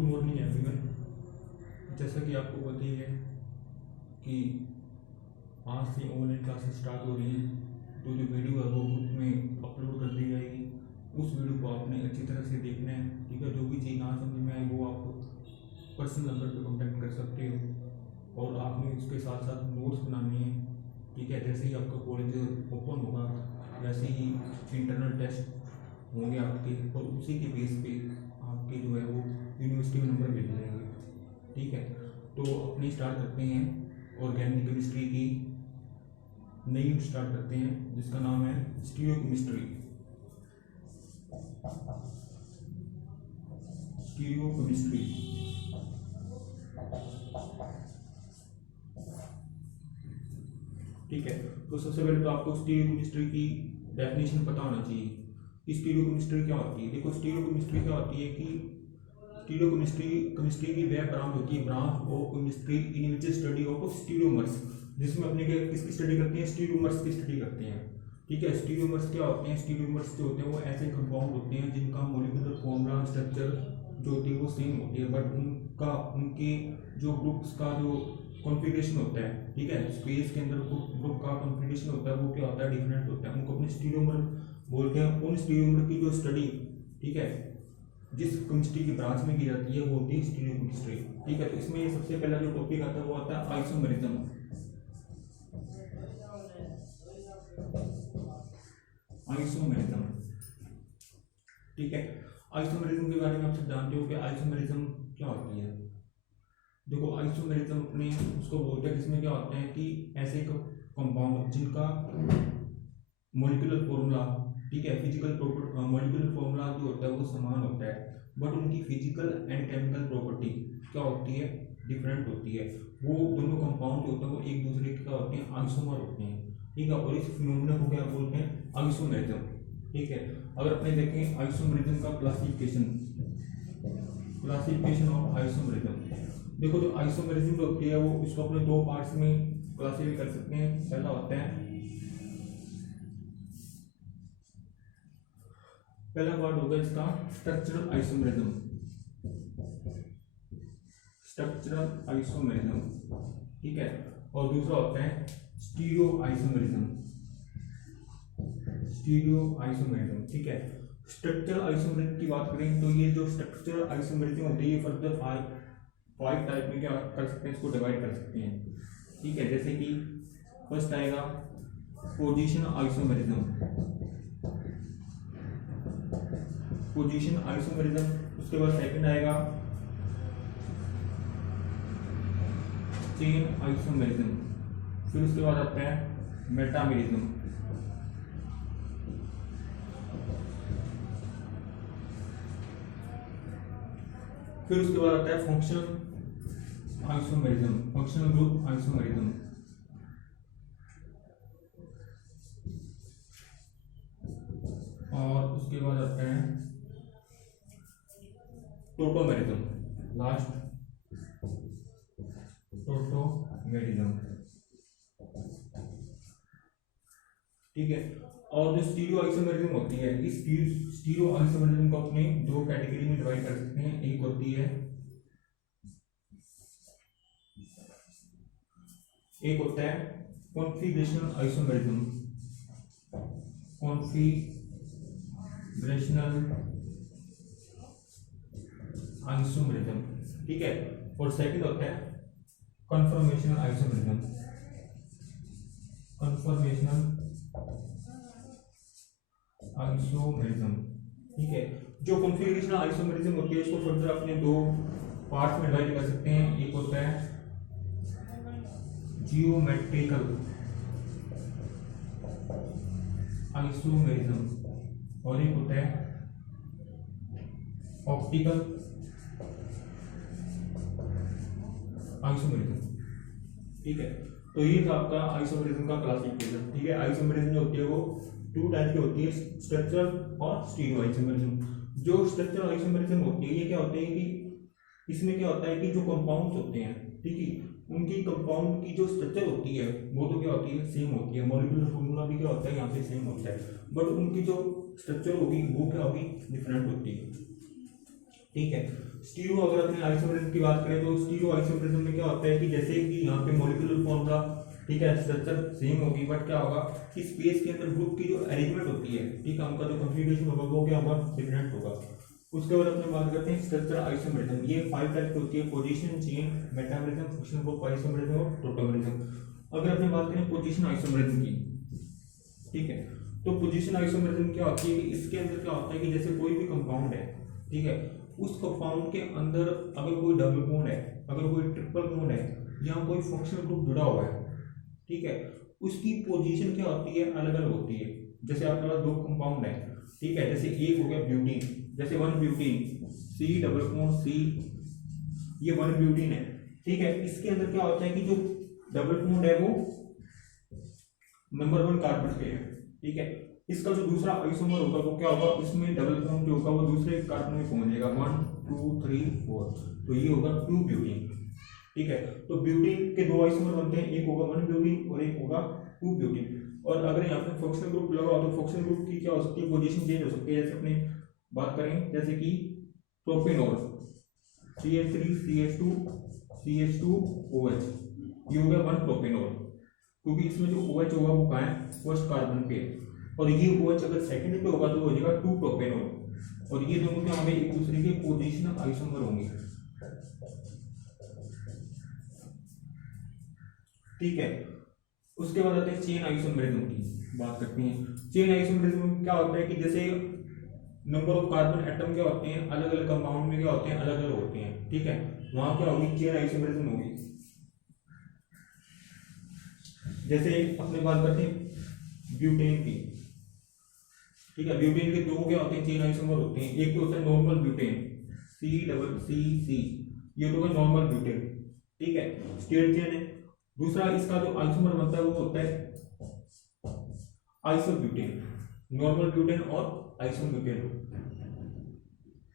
Good morning everyone. जैसा कि आपको पता ही है कि आज से ऑनलाइन क्लासेस स्टार्ट हो रही हैं, तो जो वीडियो है वो ग्रुप में अपलोड कर दी जाएगी। उस वीडियो को आपने अच्छी तरह से देखना है, ठीक है। जो भी चीज़ ना समझ में आए वो आप पर्सनल नंबर पे कांटेक्ट कर सकते हो, और आपने उसके साथ साथ नोट्स बनाने हैं, ठीक है। जैसे ही आपका कॉलेज ओपन होगा वैसे ही इंटरनल टेस्ट होंगे आपके, और उसी के बेस पे आपके जो है वो यूनिवर्सिटी में नंबर मिल जाएंगे, ठीक है। तो अपनी स्टार्ट करते हैं ऑर्गेनिक केमिस्ट्री की नई यूनिट स्टार्ट करते हैं, जिसका नाम है स्टीरियोकेमिस्ट्री। स्टीरियोकेमिस्ट्री, ठीक है। तो सबसे पहले तो आपको स्टीरियोकेमिस्ट्री की डेफिनेशन पता होना चाहिए कि स्टीरियोकेमिस्ट्री क्या होती है। देखो, स्टीरियोकेमिस्ट्री क्या होती है कि केमिस्ट्री की वह ब्रांच होती है, branch of chemistry in which study of stereomers, जिसमें अपने किसकी स्टडी करते हैं, स्टीरियोमर्स की स्टडी करते हैं, ठीक है। स्टीरियोमर्स क्या होते हैं, स्टीरियोमर्स जो होते हैं वो ऐसे कंपाउंड होते हैं जिनका मॉलिक्यूलर फॉर्मूला स्ट्रक्चर जो होती है वो सेम होती है, बट उनके जो ग्रुप्स का जो कॉन्फ़िगरेशन होता है, ठीक है, स्पेस के अंदर ग्रुप का कॉन्फ़िगरेशन होता है वो क्या होता है, डिफरेंट होता है। उनको अपने स्टीरियोमर बोलते हैं। उन स्टीरियोमर की जो स्टडी, ठीक है, जिस केमिस्ट्री की ब्रांच में की जाती है वो होती है स्टीरियोकेमिस्ट्री, ठीक है। तो इसमें सबसे पहला जो टॉपिक आता है वो आता है आइसोमेरिज्म। आइसोमेरिज्म, ठीक है। आइसोमेरिज्म के बारे में आप सब जानते हो कि आइसोमेरिज्म क्या होती है। देखो, आइसोमेरिज्म अपने उसको बोलते हैं जिसमें क्या होता है कि ऐसे कंपाउंड जिनका मॉलिक्यूलर फॉर्मूला, ठीक है, फिजिकल मॉलिक्यूलर फॉर्मूला जो होता है वो समान होता है, बट उनकी फिजिकल एंड केमिकल प्रॉपर्टी क्या होती है, डिफरेंट होती है। वो दोनों कंपाउंड जो होते हैं वो एक दूसरे के क्या होते हैं, आइसोमर होते हैं, ठीक है। और इस फिनोमेना को क्या बोलते हैं, आइसोमेरिज्म, ठीक है। अगर अपने देखें आइसोमेरिज्म का क्लासिफिकेशन ऑफ आइसोमेरिज्म, देखो जो आइसोमेरिज्म जो होती है वो इसको अपने दो पार्ट्स में क्लासिफाई कर सकते हैं। पहला होता है, पहला पार्ट होगा इसका स्ट्रक्चरल आइसोमेरिज्म, ठीक है। और दूसरा होता है स्टीरियो आइसोमेरिज्म, ठीक है। स्ट्रक्चरल आइसोमेरिज्म की बात करें तो ये जो स्ट्रक्चरल आइसोमेरिज्म होती है ये फर्दर फाइव टाइप में क्या कर सकते हैं, इसको डिवाइड कर सकते हैं, ठीक है। जैसे कि फर्स्ट आएगा पोजीशन आइसोमेरिज्म, उसके बाद सेकंड आएगा चेन आइसोमेरिज्म, फिर उसके बाद आता है मेटामेरिज्म, फिर उसके बाद आता है फंक्शनल ग्रुप आइसोमेरिज्म, और उसके बाद आता है टोटोमेरिज्म, लास्ट टोटोमेरिज्म, ठीक है। और जो स्टीरियो आइसोमेरिज्म होती है, इस स्टीरियो आइसोमेरिज्म को अपने दो कैटेगरी में डिवाइड कर सकते हैं। एक होती है, एक होता है कॉन्फिगरेशनल आइसोमेरिज्म, ठीक है। और सेकंड होता है कन्फर्मेशनल आइसोमेरिज्म, ठीक है। जो कॉन्फ़िगरेशनल आइसोमेरिज्म होती है इसको फर्दर अपने दो पार्ट्स में डिवाइड कर सकते हैं। एक होता है जियोमेट्रिकल आइसोमेरिज्म और एक होता है ऑप्टिकल आइसोमेरिज्म, ठीक है। तो ये था आपका आइसोमेरिज्म का क्लासिफिकेशन, ठीक है। आइसोमेरिज्म जो होती है वो टू टाइप की होती है, स्ट्रक्चरल और स्टीरियो आइसोमेरिज्म। जो स्ट्रक्चरल आइसोमेरिज्म होती है ये क्या होते हैं कि इसमें क्या होता है कि जो कंपाउंड्स होते हैं, ठीक है, उनकी कंपाउंड की जो स्ट्रक्चर होती है वो तो क्या होती है, सेम होती है। मॉलिक्यूलर फॉर्मूला भी क्या होता है यहाँ पे सेम होता है, बट उनकी जो स्ट्रक्चर होगी वो क्या होगी, डिफरेंट होती है। ठीक है। स्टीरियो अगर अपने आइसोमरिज्म की बात करें तो स्टीरियो आइसोमरिज्म में क्या होता है कि जैसे कि यहाँ पे मॉलिक्यूलर फॉर्मूला, ठीक है, स्ट्रक्चर सेम होगी, बट क्या होगा कि स्पेस के अंदर ग्रुप की जो अरेंजमेंट होती है, ठीक है, उनका जो कॉन्फ़िगरेशन होगा वो क्या होगा, डिफरेंट होगा। उसके बाद अपने बात करते हैं स्ट्रक्चर आइसोमरिज्म। ये 5 टाइप की होती है, position, chain, metamerism, functional group isomerism और प्रोटोमरिज्म। अगर अपने बात करें पोजीशन आइसोमरिज्म की, ठीक है, तो पोजीशन आइसोमरिज्म क्या होती है कि इसके अंदर क्या होता है कि जैसे कोई भी कंपाउंड है, ठीक है, उस कंपाउंड के अंदर अगर कोई डबल बॉन्ड है, अगर कोई ट्रिपल बॉन्ड है, या कोई फंक्शनल ग्रुप जुड़ा हुआ है, ठीक है, उसकी पोजीशन क्या होती है, अलग अलग होती है। जैसे आपके पास दो कंपाउंड है, ठीक है, जैसे एक हो गया ब्यूटीन, जैसे 1 butene, C double bond C, ये 1 ब्यूटीन है, ठीक है। इसके अंदर क्या होता है कि जो डबल बॉन्ड है वो नंबर 1 कार्बन पे है, ठीक है। इसका जो दूसरा आइसोमर होगा वो क्या होगा, उसमें डबल बॉन्ड जो होगा वो दूसरे कार्बन में पहुंचेगा, 1 2 3 4, तो ये होगा 2 ब्यूटीन, ठीक है। तो ब्यूटीन के दो आइसोमर बनते हैं, एक होगा 1 ब्यूटीन और एक होगा 2 ब्यूटीन। और अगर यहाँ पे फंक्शनल ग्रुप लगा हो तो फंक्शनल ग्रुप की क्या हो सकती है, पोजीशन चेंज हो सकती है। जैसे अपने बात करें जैसे कि प्रोपेनॉल, CH3 CH2 CH2OH, ये हो गया 1 प्रोपेनॉल, क्योंकि इसमें जो OH होगा वो कहाँ है, फर्स्ट कार्बन पे है, और ये OH अगर सेकंड पे होगा तो हो जाएगा 2 प्रोपेनॉल, और ये दोनों क्या होंगे, एक दूसरे के पोजीशनल आइसोमर होंगे, ठीक है। उसके बाद आते हैं चेन आइसोमरिज्म की बात करते हैं। चेन आइसोमरिज्म में क्या होता है कि जैसे नंबर ऑफ कार्बन एटम क्या होते हैं, अलग अलग कंपाउंड में क्या होते हैं, अलग अलग होते हैं, ठीक है, वहां क्या होगी, चेन आइसोमरिज्म होगी। जैसे अपने बात करते हैं ब्यूटेन की, ठीक है, ब्यूटेन के दो क्या होते हैं, चेन आइसोमर होते हैं। एक तो होता है नॉर्मल ब्यूटेन, C, ये तो है नॉर्मल ब्यूटेन, ठीक है, स्ट्रेट चेन है। दूसरा इसका जो आइसोमर बनता है वो होता है आइसोब्यूटेन, नॉर्मल ब्यूटेन और आइसोब्यूटेन,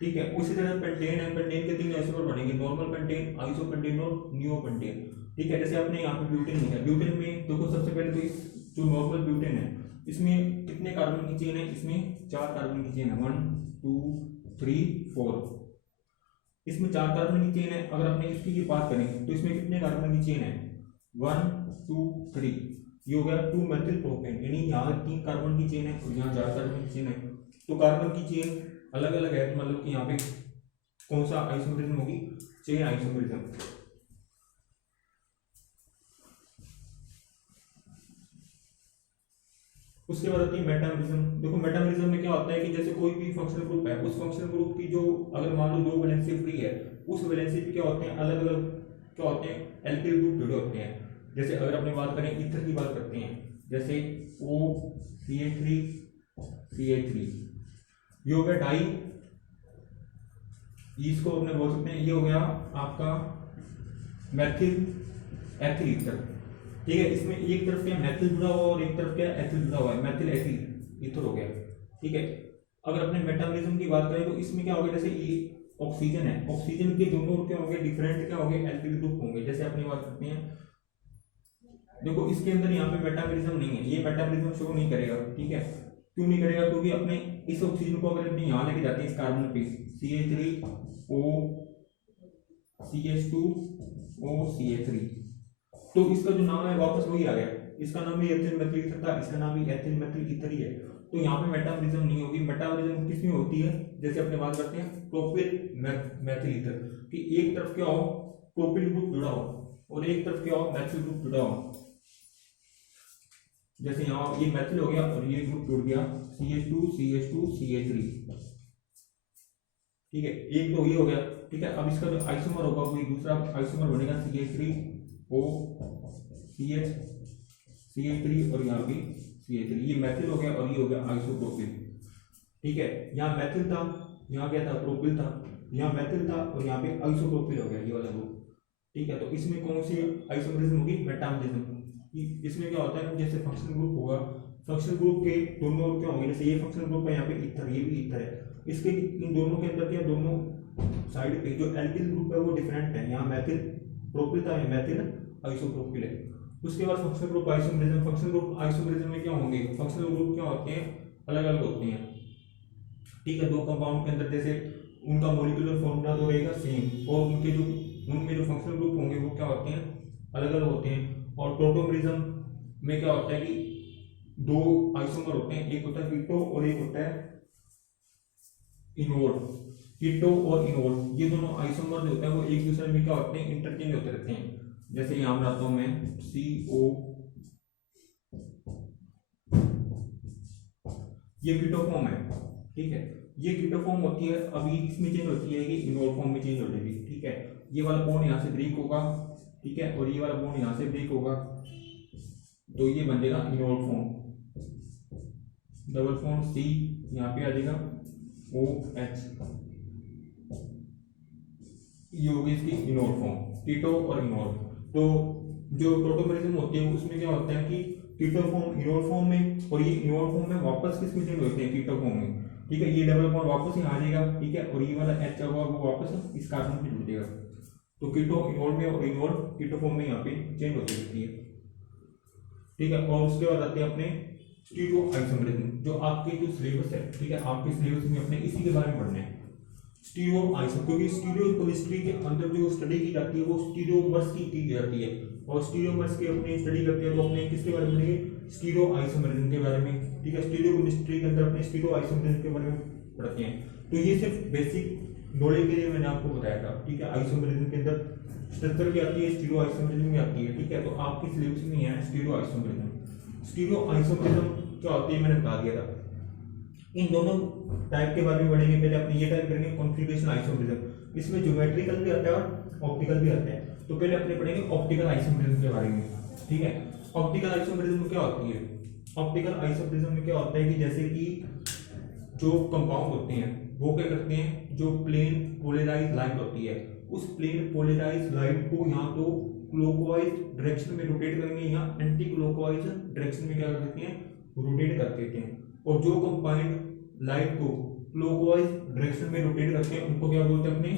ठीक है। उसी तरह पेंटेन है, पेंटेन के 3 आइसोमर बनेंगे, नॉर्मल पेंटेन, आइसोपेंटेन और नियोपेंटेन, ठीक है। जैसे आपने यहाँ पे ब्यूटेन लिखा है, ब्यूटेन में देखो सबसे पहले तो इस जो नॉर्मल ब्यूटेन है इसमें कितने कार्बन की चेन है, इसमें 4 कार्बन की चेन है, 1 2 3 4, इसमें 4 कार्बन की चेन है। अगर अपने इसकी की बात करें तो इसमें कितने कार्बन की चेन है, 1 2 3, ये हो गया 2 मेथिल प्रोपेन, यानी यहाँ 3 कार्बन की चेन है और यहाँ 4 कार्बन की चेन है, तो कार्बन की चेन अलग अलग है, तो मतलब कि यहाँ पे कौन सा आइसोमरिज्म होगी, चेन आइसोमरिज्म। उसके बाद आती है मेटामरिज्म। देखो मेटामरिज्म में क्या होता है कि जैसे कोई भी फंक्शनल ग्रुप है, उस फंक्शनल ग्रुप की जो अगर मान लो 2 वैलेंसी फ्री है, उस वैलेंसी पे क्या होते हैं, अलग अलग क्या होते हैं, एल्किल ग्रुप जुड़े होते हैं। जैसे अगर अपने बात करें ईथर की बात करते हैं, जैसे OCH3 CH3, ये हो गया डाई, इसको अपने बोल सकते हैं, ये हो गया आपका मैथिल एथिल ईथर, ठीक है। इसमें एक तरफ क्या मैथिल जुड़ा हुआ और एक तरफ क्या एथिल जुड़ा हुआ है, मैथिल एथिल ईथर हो गया, ठीक है। अगर अपने मेटाबॉलिज्म की बात करें तो इसमें क्या होगा, जैसे ये ऑक्सीजन है, ऑक्सीजन के दोनों क्या होंगे, डिफरेंट क्या होंगे, एल्किल ग्रुप होंगे। जैसे अपनी बात करते हैं, देखो इसके अंदर यहाँ पे मेटाबॉलिज्म नहीं है, ये मेटाबॉलिज्म शो नहीं करेगा, ठीक है। क्यों नहीं करेगा, क्योंकि अपने इस ऑक्सीजन को अगर अपने यहाँ लेके जाते हैं इस कार्बन पे, CH3O CH2O CH3, तो इसका जो नाम है वापस वही आ गया, इसका नाम भी एथिल मेथिल ईथर था, इसका नाम भी एथिल मेथिल ईथर ही है। तो यहाँ पे मेटाबॉलिज्म नहीं होगी। मेटाबॉलिज्म किसमें होती है, जैसे अपने बात करते हैं प्रोपिल मेथिल ईथर, कि एक तरफ क्या हो प्रोपिल ग्रुप जुड़ा हो और एक तरफ क्या हो मेथिल ग्रुप जुड़ा हो। जैसे यहाँ ये मेथिल हो गया और ये ग्रुप जुड़ गया CH2 CH2 CH3, ठीक है, एक तो ये हो गया, ठीक है। अब इसका जो आइसोमर होगा कोई दूसरा आइसोमर बनेगा CH3O CH CH3 और यहाँ भी CH3, ये मेथिल हो गया और ये हो गया आइसोप्रोपिल, ठीक है। यहाँ मेथिल था, यहाँ क्या था प्रोपिल था, यहाँ मेथिल था और यहाँ पे आइसोप्रोपिल हो गया ये वाला ग्रुप, ठीक है। तो इसमें कौन सी आइसोमरिज्म होगी, मेटामरिज्म। इसमें क्या होता है, जैसे फंक्शनल ग्रुप होगा, फंक्शनल ग्रुप के दोनों क्या होंगे, जैसे ये फंक्शनल ग्रुप है, यहाँ पे ईथर, ये भी ईथर है, इसके इन दोनों के अंदर क्या दोनों साइड पे जो एल्किल ग्रुप है वो डिफरेंट है, यहाँ मेथिल प्रोपिल था, मेथिल आइसोप्रोपिल है। उसके बाद functional group isomerism. Functional group isomerism में क्या होंगे, फंक्शनल ग्रुप क्या होते हैं, अलग अलग होते हैं, ठीक है। दो कंपाउंड के अंदर जैसे उनका मॉलिक्यूलर फॉर्मूला तो रहेगा सेम, और उनके जो उनमें जो फंक्शनल ग्रुप होंगे वो क्या होते हैं, अलग अलग होते हैं। और टोटोमरिज्म में क्या होता है कि दो आइसोमर होते हैं, एक होता है कीटो और एक होता है इनोल। कीटो और इनोल ये दोनों आइसोमर जो होते हैं वो एक दूसरे में क्या होते हैं, इंटरचेंज होते रहते हैं। जैसे यहाँ बनाता हूं मैं CO, ये कीटो फॉर्म है, ठीक है, ये कीटो फॉर्म होती है, अभी इसमें चेंज होती है कि इनोल फॉर्म में चेंज हो जाएगी, ठीक है। ये वाला बॉन्ड यहाँ से ब्रेक होगा, ठीक है, और ये वाला बॉन्ड यहाँ से ब्रेक होगा, तो ये बन जाएगा enol form, double bond C यहाँ पे आ जाएगा OH, ये होगी इसकी इनोल फॉर्म, कीटो और इनोल। तो जो टोटोमरिज्म होती है उसमें क्या होता है कि कीटो फॉर्म इनोल फॉर्म में, और ये इनोल फॉर्म में वापस किस में चेंज होते हैं, कीटो फॉर्म में, ठीक है। ये डबल बॉन्ड वापस यहाँ आ जाएगा, ठीक है, और ये वाला H होगा वो वापस इस कार्बन में जुड़ जाएगा। तो कीटो इनोल में और इनोल कीटो फॉर्म में यहाँ पे चेंज होती रहती है, ठीक है। और उसके बाद आते हैं अपने स्टीरियो आइसोमरिज्म, जो आपके जो सिलेबस है, ठीक है, आपके सिलेबस में अपने इसी के बारे में पढ़ना है, स्टीरियो आइसो, क्योंकि स्टीरियो केमिस्ट्री के अंदर जो स्टडी की जाती है वो स्टीरियोमर्स की जाती है, और स्टीरियोमर्स की अपने स्टडी करते हैं तो अपने किसके बारे में पढ़ेंगे, स्टीरियो आइसोमरिज्म के बारे में, ठीक है। स्टीरियो केमिस्ट्री के अंदर अपने स्टीरियो आइसोमरिज्म के बारे में पढ़ते हैं। तो ये सिर्फ बेसिक नॉलेज के लिए मैंने आपको बताया था, ठीक है। आइसोमरिज्म के अंदर स्ट्रक्चर भी आती है, स्टीरियो आइसोमरिज्म भी आती है, ठीक है। तो आपके सिलेबस में है स्टीरियो आइसोमरिज्म। स्टीरियो आइसोमरिज्म क्या होती है मैंने बता दिया था। इन दोनों टाइप के बारे में पढ़ेंगे। पहले अपने ये टाइप करेंगे कॉन्फ़िगरेशन आइसोमरिज्म, इसमें ज्योमेट्रिकल भी आता है और ऑप्टिकल भी आता है। तो पहले अपने पढ़ेंगे ऑप्टिकल आइसोमरिज्म के बारे में, ठीक है। ऑप्टिकल आइसोमरिज्म क्या होती है, ऑप्टिकल आइसोमरिज्म में क्या होता है कि जैसे कि जो कंपाउंड होते हैं वो क्या करते हैं, जो प्लेन पोलराइज लाइट होती है उस प्लेन पोलराइज लाइट को यहाँ तो क्लॉकवाइज डायरेक्शन में रोटेट करेंगे या एंटी क्लॉकवाइज डायरेक्शन में क्या कर देते हैं, रोटेट कर देते हैं। और जो कंपाउंड लाइट को क्लॉकवाइज डायरेक्शन में रोटेट करते हैं उनको क्या बोलते हैं अपने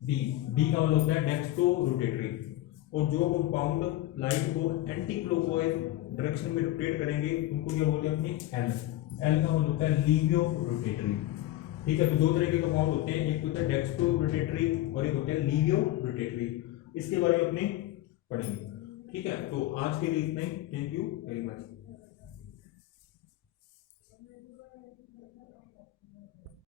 डी का मतलब होता है डेक्स्ट्रो रोटेटरी। और जो कंपाउंड लाइट को एंटी क्लॉकवाइज डायरेक्शन में रोटेट करेंगे उनको क्या बोलते हैं अपने एल का मतलब होता है लीवियो रोटेटरी, ठीक है। तो दो तरह के कंपाउंड होते हैं, एक होता है डेक्स्ट्रो रोटेटरी और एक होता है लीवियो रोटेटरी। इसके बारे में अपने पढ़ेंगे, ठीक है। तो आज के लिए इतना ही, थैंक यू वेरी मच।